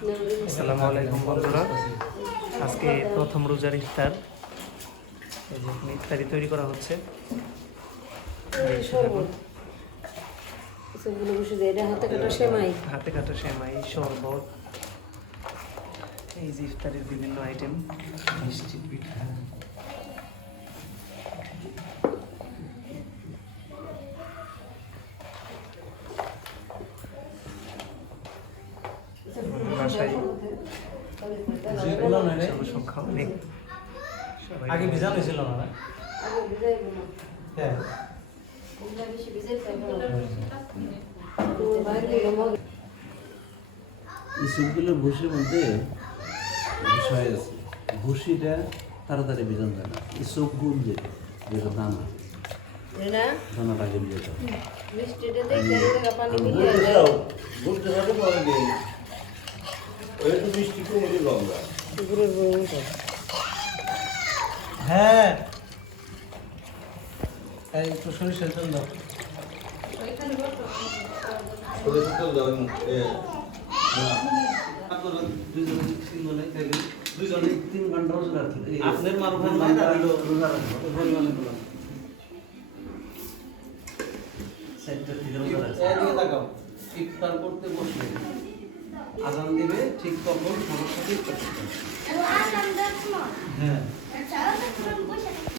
আসসালামু আলাইকুম বন্ধুরা, আজকে প্রথম রোজার ইফতার। এই যে ইফতারি তৈরি করা হচ্ছে। হাতে কাটা সেমাই, শরবত, এই যে ইফতারির বিভিন্ন আইটেম, মিষ্টি পিঠা, বাসায় সংখ্যা অনেক। আগে ভিজানো ছিল না? হ্যাঁ, এই সবগুলো ভুসির মধ্যে বিষয় আছে। ভুসিটা তাড়াতাড়ি ভিজানো যায় না। এই সবগুলো যেটা দানা দানাটা আগে ভিজাতে হবে। হ্যাঁ, এই তো সরিষার তেল দাও। দুজনে 3 ঘন্টা রোজা রাখতে হবে। আপনার মারুফান নাই না দিলো রোজা রাখতে হবে। পরিমাণে দিলাম। সেটটা থেকে রোজা রাখতে হবে। এদিকে তাকাও। ইফতার করতে বসলে আজান দিবে ঠিক তখন সবার সাথে ইফতার করতে হবে। হ্যাঁ,